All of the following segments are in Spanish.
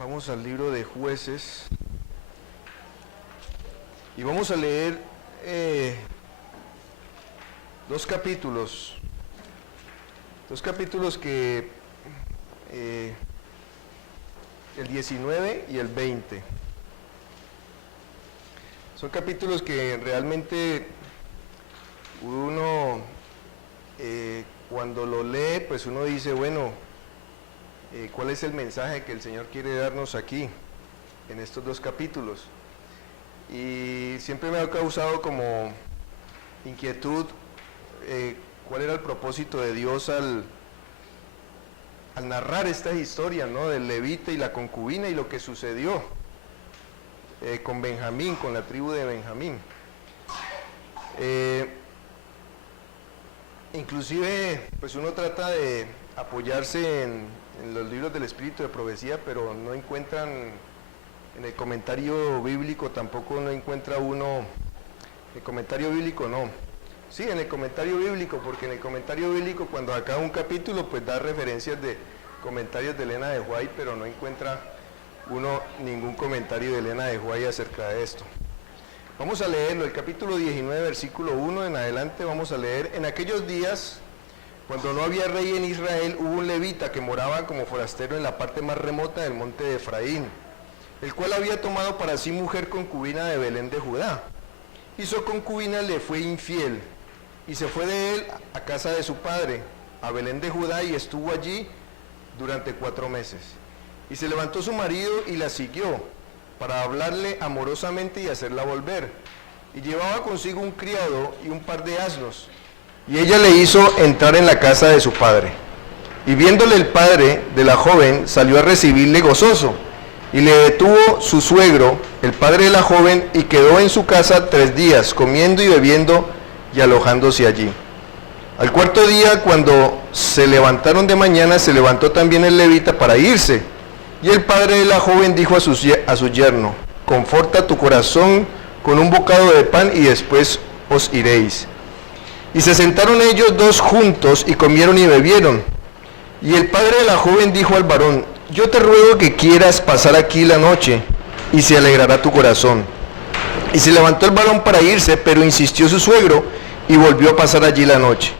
Vamos al libro de Jueces y vamos a leer dos capítulos que el 19 y el 20. Son capítulos que realmente uno cuando lo lee, pues uno dice, bueno, ¿cuál es el mensaje que el Señor quiere darnos aquí, en estos dos capítulos? Y siempre me ha causado como inquietud cuál era el propósito de Dios al narrar esta historia, ¿no?, del levita y la concubina y lo que sucedió con Benjamín, con la tribu de Benjamín. Inclusive, pues uno trata de apoyarse en los libros del Espíritu de Profecía, pero no encuentran, en el comentario bíblico tampoco no encuentra uno, el comentario bíblico no, sí, en el comentario bíblico, porque en el comentario bíblico cuando acaba un capítulo pues da referencias de comentarios de Elena de White, pero no encuentra uno ningún comentario de Elena de White acerca de esto. Vamos a leerlo, el capítulo 19, versículo 1 en adelante, vamos a leer: en aquellos días, cuando no había rey en Israel, hubo un levita que moraba como forastero en la parte más remota del monte de Efraín, el cual había tomado para sí mujer concubina de Belén de Judá. Y su concubina le fue infiel, y se fue de él a casa de su padre, a Belén de Judá, y estuvo allí durante 4 meses. Y se levantó su marido y la siguió, para hablarle amorosamente y hacerla volver. Y llevaba consigo un criado y un par de asnos. Y ella le hizo entrar en la casa de su padre. Y viéndole el padre de la joven, salió a recibirle gozoso. Y le detuvo su suegro, el padre de la joven, y quedó en su casa 3 días, comiendo y bebiendo y alojándose allí. Al 4.º día, cuando se levantaron de mañana, se levantó también el levita para irse. Y el padre de la joven dijo a su yerno: conforta tu corazón con un bocado de pan y después os iréis. Y se sentaron ellos dos juntos y comieron y bebieron. Y el padre de la joven dijo al varón: yo te ruego que quieras pasar aquí la noche, y se alegrará tu corazón. Y se levantó el varón para irse, pero insistió su suegro, y volvió a pasar allí la noche.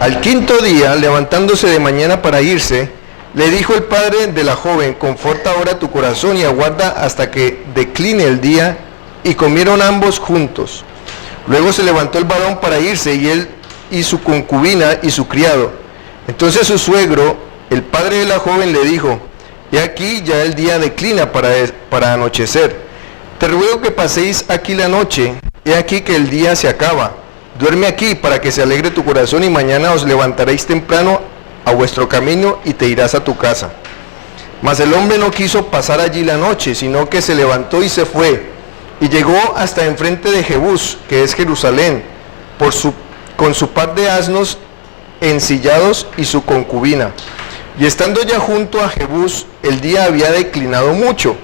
Al 5.º día, levantándose de mañana para irse, le dijo el padre de la joven: conforta ahora tu corazón y aguarda hasta que decline el día, y comieron ambos juntos. Luego se levantó el varón para irse, y él y su concubina y su criado. Entonces su suegro, el padre de la joven, le dijo: he aquí ya el día declina para anochecer. Te ruego que paséis aquí la noche, he aquí que el día se acaba. Duerme aquí para que se alegre tu corazón, y mañana os levantaréis temprano a vuestro camino y te irás a tu casa. Mas el hombre no quiso pasar allí la noche, sino que se levantó y se fue, y llegó hasta enfrente de Jebús, que es Jerusalén, con su par de asnos ensillados y su concubina. Y estando ya junto a Jebús, el día había declinado mucho.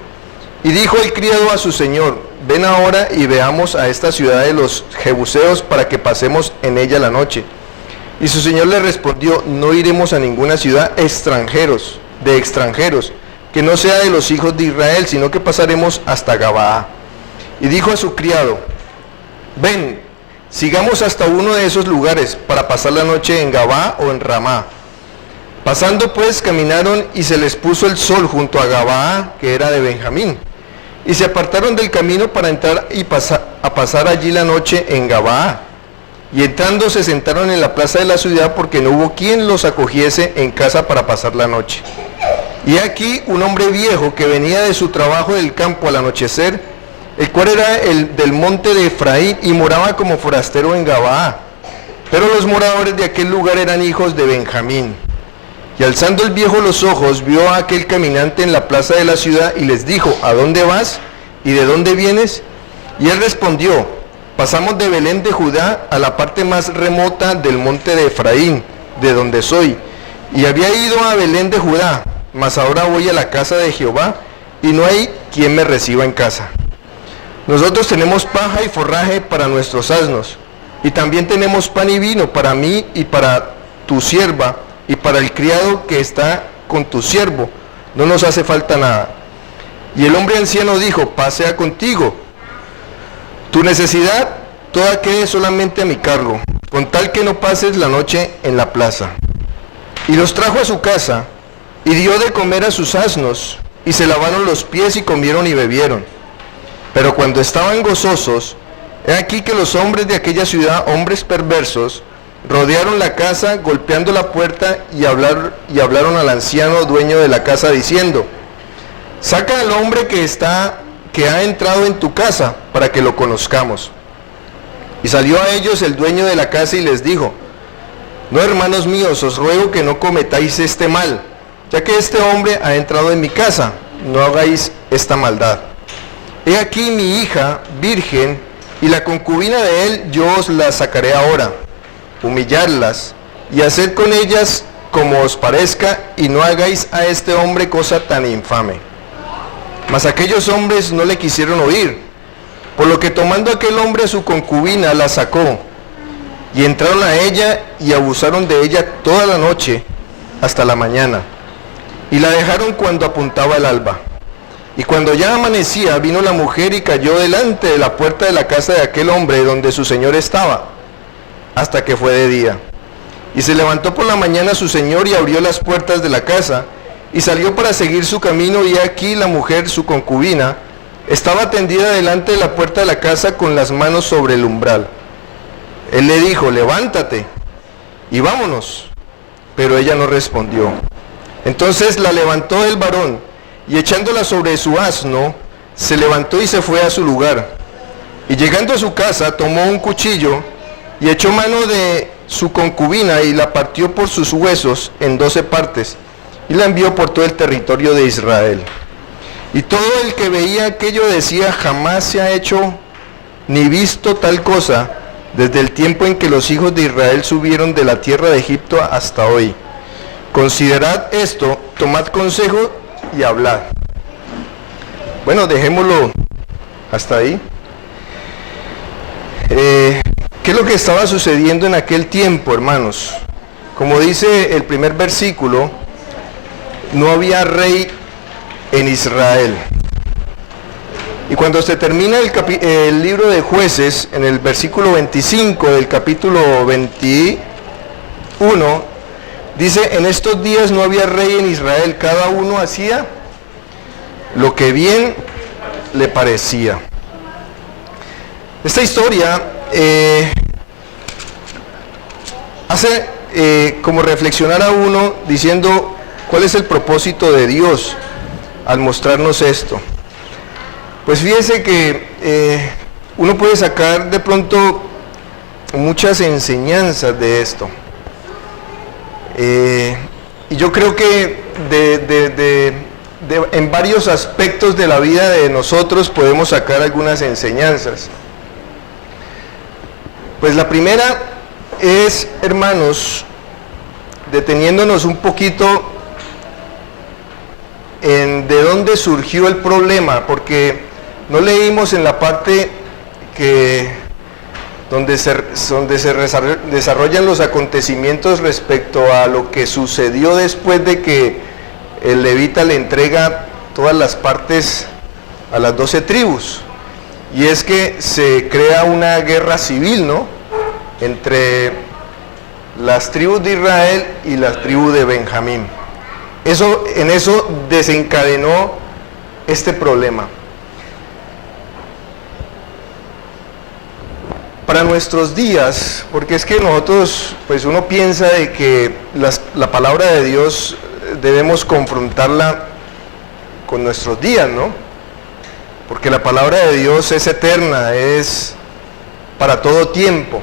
Y dijo el criado a su señor: ven ahora y veamos a esta ciudad de los jebuseos, para que pasemos en ella la noche. Y su señor le respondió: no iremos a ninguna ciudad de extranjeros, que no sea de los hijos de Israel, sino que pasaremos hasta Gabaa. Y dijo a su criado: ven, sigamos hasta uno de esos lugares, para pasar la noche en Gabaa o en Ramá. Pasando pues, caminaron, y se les puso el sol junto a Gabaa, que era de Benjamín. Y se apartaron del camino para entrar y pasar allí la noche en Gabaa. Y entrando se sentaron en la plaza de la ciudad, porque no hubo quien los acogiese en casa para pasar la noche. Y aquí un hombre viejo que venía de su trabajo del campo al anochecer, el cual era el del monte de Efraín, y moraba como forastero en Gabaa. Pero los moradores de aquel lugar eran hijos de Benjamín. Y alzando el viejo los ojos, vio a aquel caminante en la plaza de la ciudad, y les dijo: ¿a dónde vas? ¿Y de dónde vienes? Y él respondió: pasamos de Belén de Judá a la parte más remota del monte de Efraín, de donde soy. Y había ido a Belén de Judá, mas ahora voy a la casa de Jehová, y no hay quien me reciba en casa. Nosotros tenemos paja y forraje para nuestros asnos, y también tenemos pan y vino para mí y para tu sierva, y para el criado que está con tu siervo. No nos hace falta nada. Y el hombre anciano dijo, paz sea contigo. Tu necesidad toda quede solamente a mi cargo, con tal que no pases la noche en la plaza. Y los trajo a su casa, y dio de comer a sus asnos, y se lavaron los pies y comieron y bebieron. Pero cuando estaban gozosos, he aquí que los hombres de aquella ciudad, hombres perversos, rodearon la casa, golpeando la puerta, y hablaron al anciano dueño de la casa, diciendo, saca al hombre que ha entrado en tu casa, para que lo conozcamos. Y salió a ellos el dueño de la casa y les dijo, no, hermanos míos, os ruego que no cometáis este mal, ya que este hombre ha entrado en mi casa, no hagáis esta maldad. He aquí mi hija, virgen, y la concubina de él yo os la sacaré ahora, humillarlas, y hacer con ellas como os parezca, y no hagáis a este hombre cosa tan infame. Mas aquellos hombres no le quisieron oír, por lo que tomando aquel hombre a su concubina, la sacó, y entraron a ella y abusaron de ella toda la noche hasta la mañana, y la dejaron cuando apuntaba el alba. Y cuando ya amanecía, vino la mujer y cayó delante de la puerta de la casa de aquel hombre donde su señor estaba, hasta que fue de día. Y se levantó por la mañana su señor y abrió las puertas de la casa, y salió para seguir su camino, y aquí la mujer, su concubina, estaba tendida delante de la puerta de la casa con las manos sobre el umbral. Él le dijo, levántate y vámonos. Pero ella no respondió. Entonces la levantó el varón, y echándola sobre su asno, se levantó y se fue a su lugar. Y llegando a su casa, tomó un cuchillo, y echó mano de su concubina, y la partió por sus huesos en 12 partes, y la envió por todo el territorio de Israel. Y todo el que veía aquello decía, jamás se ha hecho ni visto tal cosa desde el tiempo en que los hijos de Israel subieron de la tierra de Egipto hasta hoy. Considerad esto, tomad consejo y hablad. Bueno, dejémoslo hasta ahí. ¿Qué es lo que estaba sucediendo en aquel tiempo, hermanos? Como dice el primer versículo, no había rey en Israel. Y cuando se termina el libro de Jueces, en el versículo 25 del capítulo 21, dice, en estos días no había rey en Israel, cada uno hacía lo que bien le parecía. Esta historia hace como reflexionar a uno diciendo, ¿cuál es el propósito de Dios al mostrarnos esto? Pues fíjese que uno puede sacar de pronto muchas enseñanzas de esto. Y yo creo que en varios aspectos de la vida de nosotros podemos sacar algunas enseñanzas. Pues la primera es, hermanos, deteniéndonos un poquito en de dónde surgió el problema, porque no leímos en la parte donde se desarrollan los acontecimientos respecto a lo que sucedió después de que el levita le entrega todas las partes a las 12 tribus. Y es que se crea una guerra civil, ¿no?, entre las tribus de Israel y las tribus de Benjamín. En eso desencadenó este problema. Para nuestros días, porque es que nosotros, pues uno piensa de que la palabra de Dios debemos confrontarla con nuestros días, ¿no? Porque la palabra de Dios es eterna, es para todo tiempo.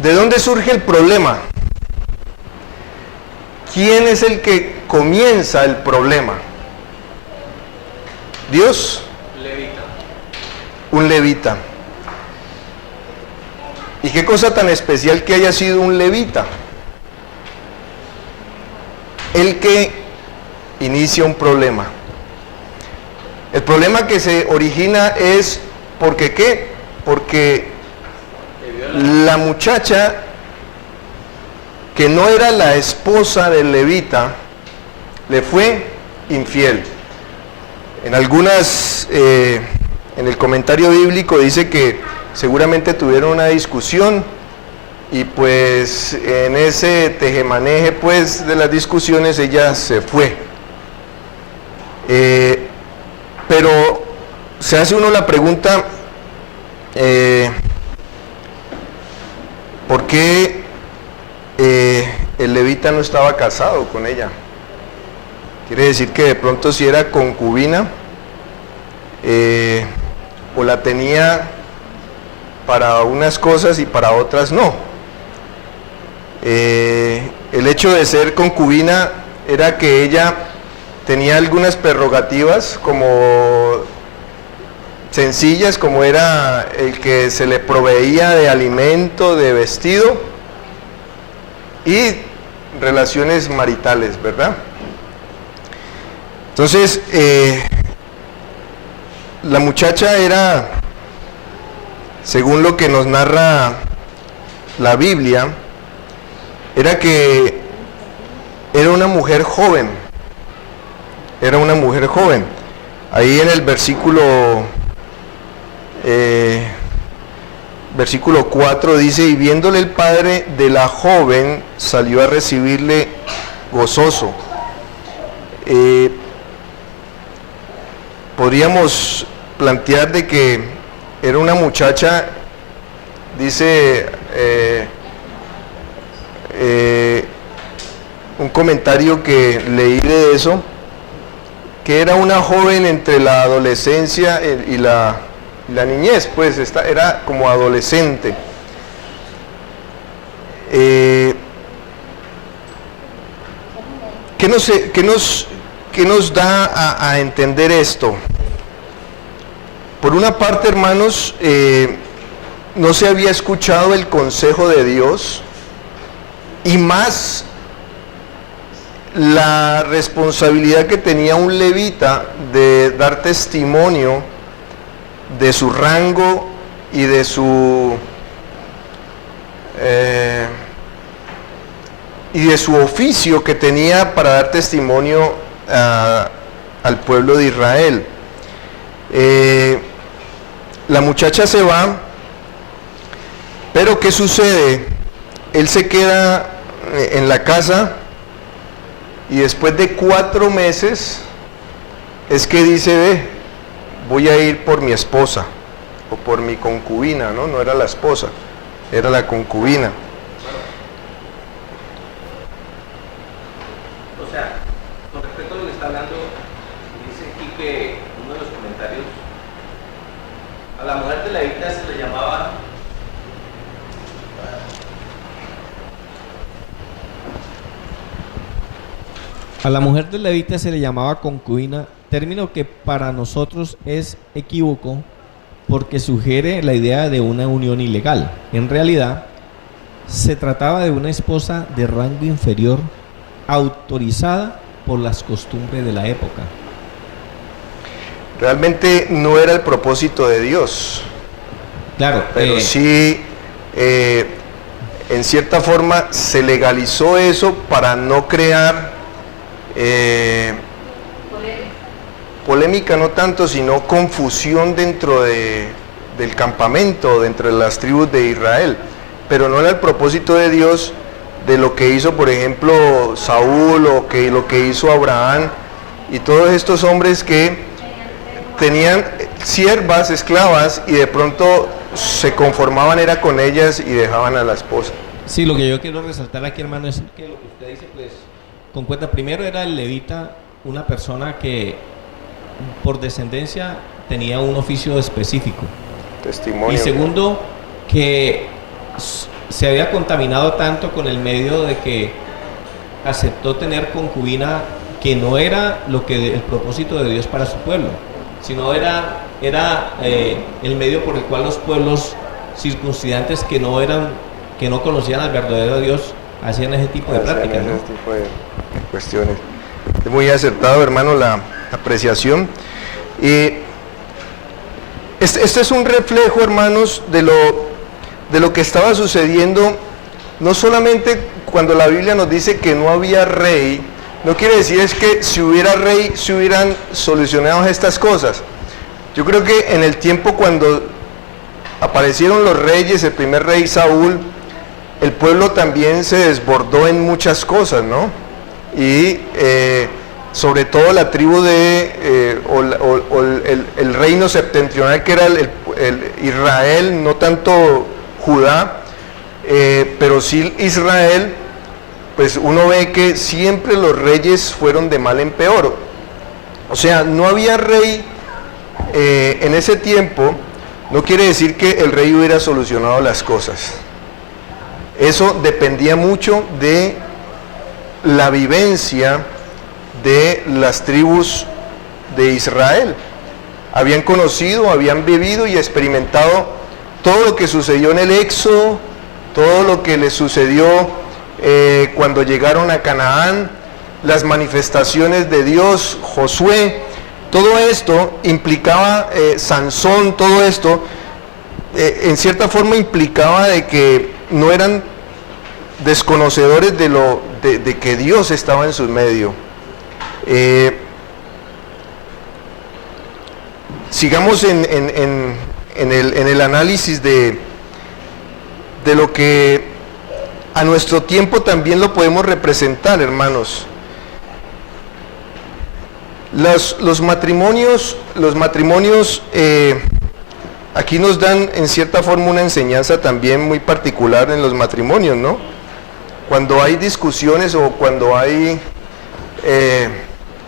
¿De dónde surge el problema? ¿Quién es el que comienza el problema? ¿Dios? Levita. Un levita. ¿Y qué cosa tan especial que haya sido un levita? El que inicia un problema. El problema que se origina es porque ¿qué? Porque la muchacha que no era la esposa del levita le fue infiel. En algunas, en el comentario bíblico dice que seguramente tuvieron una discusión y pues en ese tejemaneje pues de las discusiones ella se fue. Pero se hace uno la pregunta, ¿por qué el levita no estaba casado con ella? Quiere decir que de pronto si era concubina o la tenía para unas cosas y para otras no. El hecho de ser concubina era que ella tenía algunas prerrogativas como sencillas, como era el que se le proveía de alimento, de vestido y relaciones maritales, ¿verdad? Entonces, la muchacha era, según lo que nos narra la Biblia, era que era una mujer joven, Ahí en el versículo 4 dice, y viéndole el padre de la joven, salió a recibirle gozoso. Podríamos plantear de que era una muchacha, dice un comentario que leí de eso, que era una joven entre la adolescencia y la niñez, pues era como adolescente. ¿Qué nos da a entender esto? Por una parte, hermanos, no se había escuchado el consejo de Dios, y más la responsabilidad que tenía un levita de dar testimonio de su rango y de su oficio que tenía para dar testimonio al pueblo de Israel. La muchacha se va, pero ¿qué sucede? Él se queda en la casa y después de 4 meses es que dice, ve, voy a ir por mi esposa o por mi concubina, ¿no? No era la esposa, era la concubina. O sea, con respecto a lo que está hablando, dice aquí que uno de los comentarios, a la mujer de levita se le llamaba concubina, término que para nosotros es equívoco porque sugiere la idea de una unión ilegal. En realidad, se trataba de una esposa de rango inferior, autorizada por las costumbres de la época. Realmente no era el propósito de Dios. Claro, pero sí, en cierta forma se legalizó eso para no crear polémica, no tanto, sino confusión dentro del campamento, dentro de las tribus de Israel. Pero no era el propósito de Dios de lo que hizo, por ejemplo, Saúl, o lo que hizo Abraham y todos estos hombres que tenían siervas, esclavas, y de pronto se conformaban era con ellas y dejaban a la esposa. Sí, lo que yo quiero resaltar aquí, hermano, es que lo que usted dice, pues, con cuenta, primero era el levita una persona que por descendencia tenía un oficio específico. Testimonio. Y segundo, que se había contaminado tanto con el medio de que aceptó tener concubina, que no era lo que el propósito de Dios para su pueblo, sino era el medio por el cual los pueblos circuncidantes que no conocían al verdadero Dios hacían ese tipo de prácticas, ¿no? Ese tipo de cuestiones. Es muy acertado, hermano, la apreciación. Este es un reflejo, hermanos, de lo que estaba sucediendo, no solamente cuando la Biblia nos dice que no había rey, no quiere decir es que si hubiera rey se hubieran solucionado estas cosas. Yo creo que en el tiempo cuando aparecieron los reyes, el primer rey Saúl, el pueblo también se desbordó en muchas cosas, ¿no? Y sobre todo la tribu de, el reino septentrional, que era el Israel, no tanto Judá, pero sí Israel, pues uno ve que siempre los reyes fueron de mal en peor. O sea, no había rey en ese tiempo, no quiere decir que el rey hubiera solucionado las cosas. Eso dependía mucho de la vivencia de las tribus de Israel. Habían conocido, habían vivido y experimentado todo lo que sucedió en el Éxodo, todo lo que les sucedió cuando llegaron a Canaán, las manifestaciones de Dios, Josué, todo esto implicaba, Sansón, todo esto, en cierta forma implicaba de que no eran desconocedores de que Dios estaba en su medio. Sigamos en el análisis de lo que a nuestro tiempo también lo podemos representar, hermanos. Los matrimonios aquí nos dan en cierta forma una enseñanza también muy particular en los matrimonios, ¿no? Cuando hay discusiones o cuando hay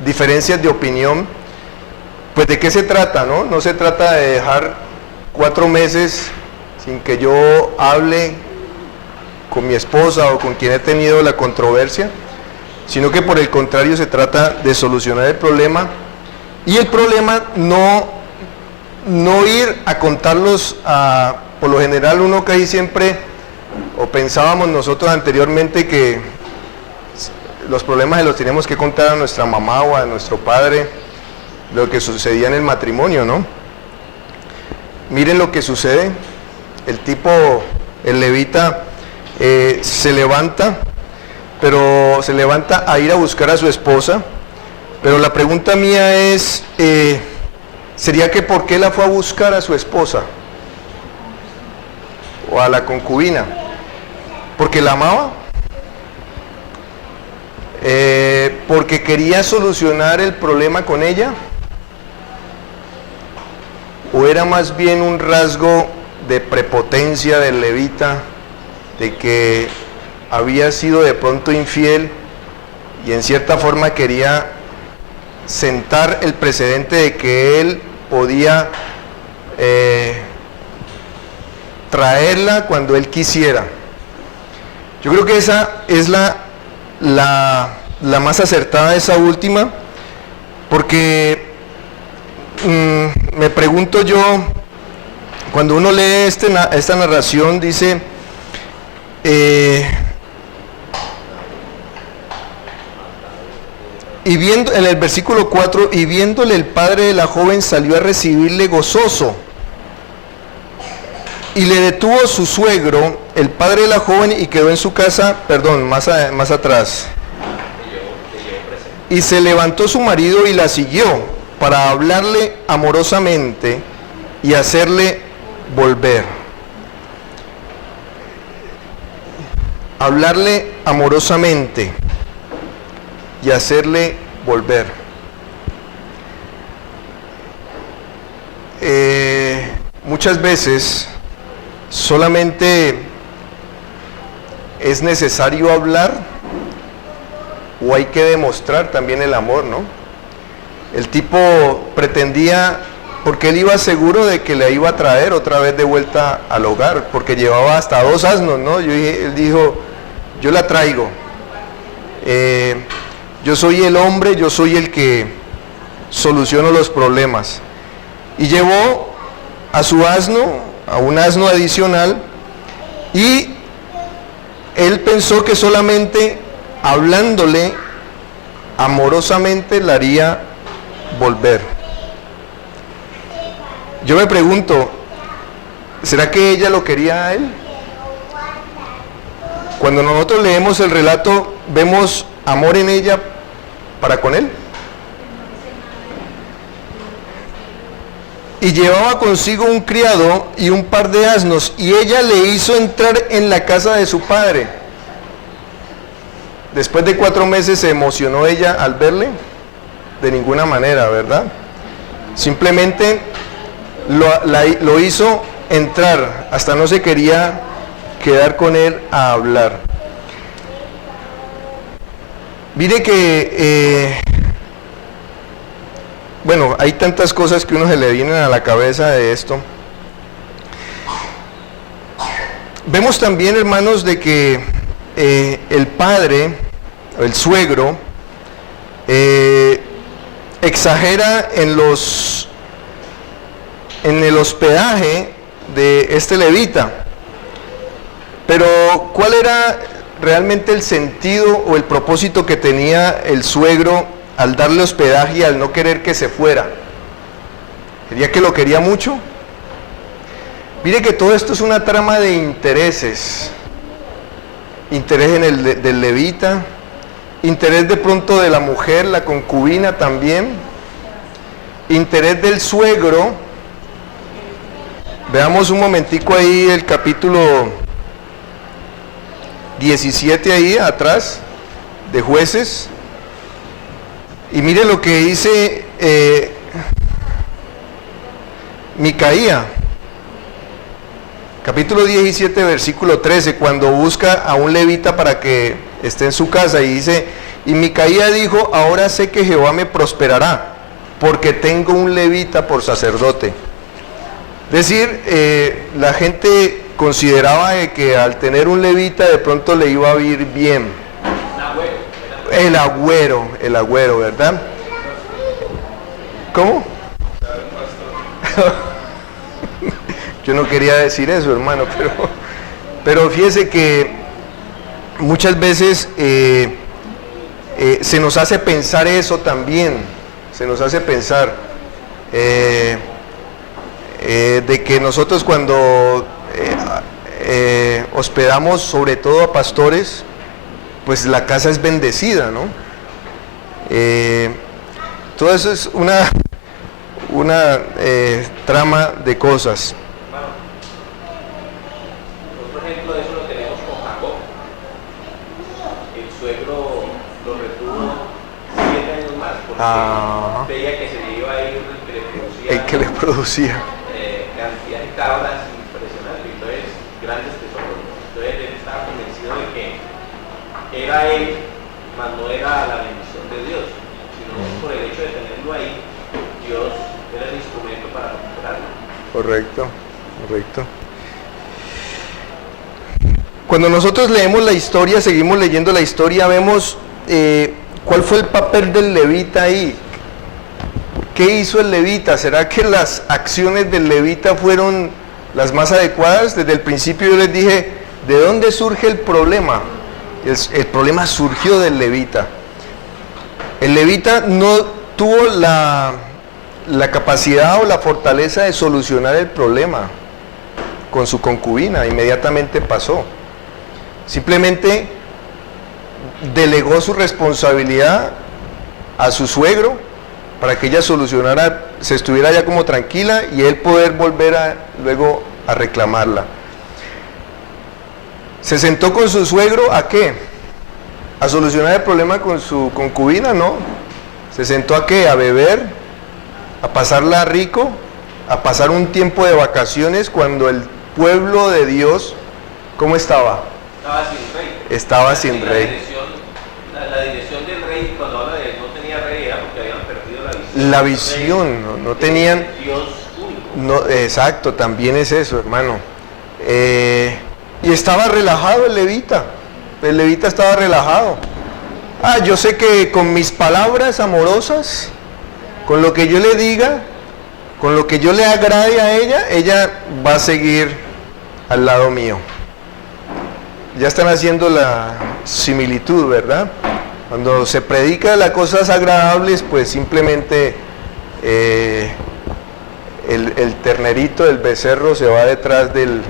diferencias de opinión, pues ¿de qué se trata, no? No se trata de dejar 4 meses sin que yo hable con mi esposa o con quien he tenido la controversia, sino que por el contrario se trata de solucionar el problema, y el problema no ir a contarlos por lo general uno casi siempre, o pensábamos nosotros anteriormente que los problemas se los teníamos que contar a nuestra mamá o a nuestro padre, lo que sucedía en el matrimonio, ¿no? Miren lo que sucede. El levita se levanta, pero se levanta a ir a buscar a su esposa, pero la pregunta mía es, sería que ¿por qué la fue a buscar a su esposa? O a la concubina, ¿porque la amaba? ¿Porque quería solucionar el problema con ella? ¿O era más bien un rasgo de prepotencia del levita, de que había sido de pronto infiel y en cierta forma quería sentar el precedente de que él podía traerla cuando él quisiera? Yo creo que esa es la más acertada, esa última, porque me pregunto yo, cuando uno lee esta narración, dice, y viendo, en el versículo 4, y viéndole el padre de la joven salió a recibirle gozoso, y le detuvo su suegro, el padre de la joven, y quedó en su casa, más atrás, y se levantó su marido y la siguió para hablarle amorosamente y hacerle volver. Hablarle amorosamente y hacerle volver. Muchas veces solamente es necesario hablar, o hay que demostrar también el amor, ¿no? El tipo pretendía, porque él iba seguro de que le iba a traer otra vez de vuelta al hogar, porque llevaba hasta 2 asnos, ¿no? Él dijo, yo la traigo, yo soy el hombre, yo soy el que soluciono los problemas. Y llevó a su asno, a un asno adicional, y él pensó que solamente hablándole amorosamente la haría volver. Yo me pregunto, ¿será que ella lo quería a él? Cuando nosotros leemos el relato, vemos amor en ella para con él. Y llevaba consigo un criado y un par de asnos, y ella le hizo entrar en la casa de su padre. Después de 4 meses se emocionó ella al verle, de ninguna manera, ¿verdad? Simplemente lo hizo entrar, hasta no se quería quedar con él a hablar. Mire que, bueno, hay tantas cosas que uno se le vienen a la cabeza de esto. Vemos también, hermanos, de que el padre, el suegro, exagera en el hospedaje de este levita. Pero ¿cuál era realmente el sentido o el propósito que tenía el suegro al darle hospedaje y al no querer que se fuera? ¿Quería que lo quería mucho? Mire que todo esto es una trama de intereses. Interés en del levita, interés de pronto de la mujer, la concubina también, interés del suegro. Veamos un momentico ahí el capítulo 17 ahí atrás de Jueces, y mire lo que dice Micaía, capítulo 17, versículo 13, cuando busca a un levita para que esté en su casa, y dice: y Micaía dijo: ahora sé que Jehová me prosperará, porque tengo un levita por sacerdote. Es decir, la gente consideraba que al tener un levita de pronto le iba a ir bien. El agüero, ¿verdad? ¿Cómo? Yo no quería decir eso, hermano, pero fíjese que muchas veces se nos hace pensar eso también, se nos hace pensar de que nosotros cuando hospedamos sobre todo a pastores, pues la casa es bendecida, ¿no? Todo eso es una trama de cosas. Otro ejemplo de eso lo tenemos con Jacob. El suegro lo retuvo 7 años más porque veía que se le iba a ir el que le producía cantidad de cabras impresionante, entonces grandes tesoros. Entonces él estaba convencido de que era él, mas no era la bendición de Dios, sino por el hecho de tenerlo ahí, Dios era el instrumento para recuperarlo. Correcto. Cuando nosotros leemos la historia, seguimos leyendo la historia, vemos cuál fue el papel del levita ahí. ¿Qué hizo el levita? ¿Será que las acciones del levita fueron las más adecuadas? Desde el principio yo les dije, ¿de dónde surge el problema? El problema surgió del levita. El levita no tuvo la capacidad o la fortaleza de solucionar el problema con su concubina, inmediatamente pasó. Simplemente delegó su responsabilidad a su suegro para que ella solucionara, se estuviera ya como tranquila y él poder volver luego a reclamarla. ¿Se sentó con su suegro a qué? ¿A solucionar el problema con su concubina? No. ¿Se sentó a qué? ¿A beber? ¿A pasarla rico? ¿A pasar un tiempo de vacaciones cuando el pueblo de Dios, ¿cómo estaba? Estaba sin rey. Estaba sin rey. La dirección del rey, cuando habla de no tenía rey, era porque habían perdido la visión. La visión, no tenían... Dios único. No, exacto, también es eso, hermano. Y estaba relajado el levita estaba relajado. Yo sé que con mis palabras amorosas, con lo que yo le diga, con lo que yo le agrade a ella va a seguir al lado mío. Ya están haciendo la similitud, ¿verdad? Cuando se predica las cosas agradables, pues simplemente el ternerito, el becerro se va detrás del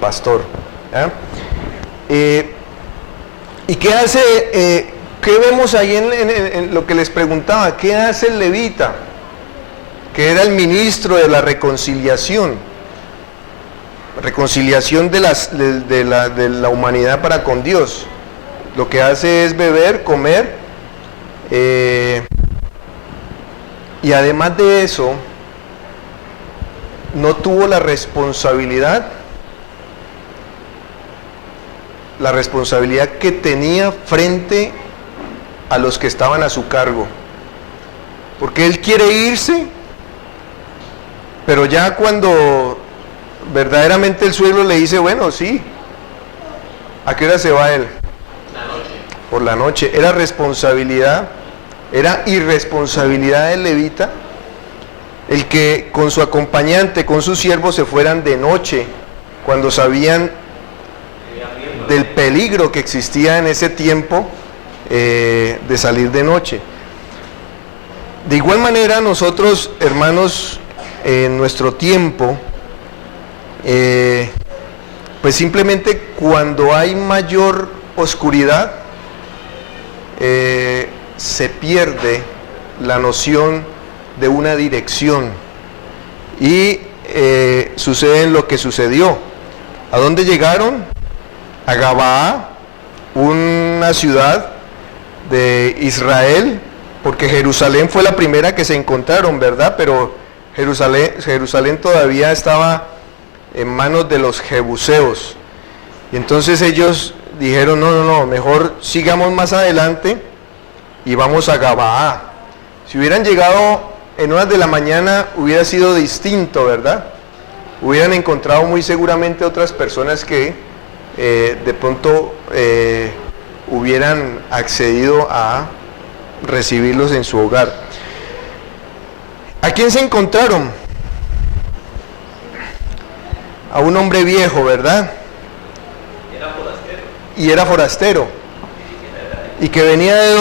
pastor. ¿Eh? ¿Y qué hace ¿Qué vemos ahí en lo que les preguntaba? ¿Qué hace el levita? Que era el ministro de la reconciliación. Reconciliación de la humanidad para con Dios. Lo que hace es beber, comer, y además de eso, no tuvo la responsabilidad que tenía frente a los que estaban a su cargo. Porque él quiere irse, pero ya cuando verdaderamente el suegro le dice, bueno, sí, ¿a qué hora se va él? La noche. Por la noche. Era irresponsabilidad del levita el que con su acompañante, con sus siervos se fueran de noche, cuando sabían del peligro que existía en ese tiempo de salir de noche. De igual manera nosotros, hermanos, en nuestro tiempo, pues simplemente cuando hay mayor oscuridad, se pierde la noción de una dirección y sucede lo que sucedió. ¿A dónde llegaron? A Gabaa, una ciudad de Israel, porque Jerusalén fue la primera que se encontraron, ¿verdad? Pero Jerusalén todavía estaba en manos de los jebuseos. Y entonces ellos dijeron, no, mejor sigamos más adelante y vamos a Gabaa. Si hubieran llegado en horas de la mañana hubiera sido distinto, ¿verdad? Hubieran encontrado muy seguramente otras personas que de pronto hubieran accedido a recibirlos en su hogar. ¿A quién se encontraron? A un hombre viejo, ¿verdad? Era forastero. Y era forastero. Y que venía de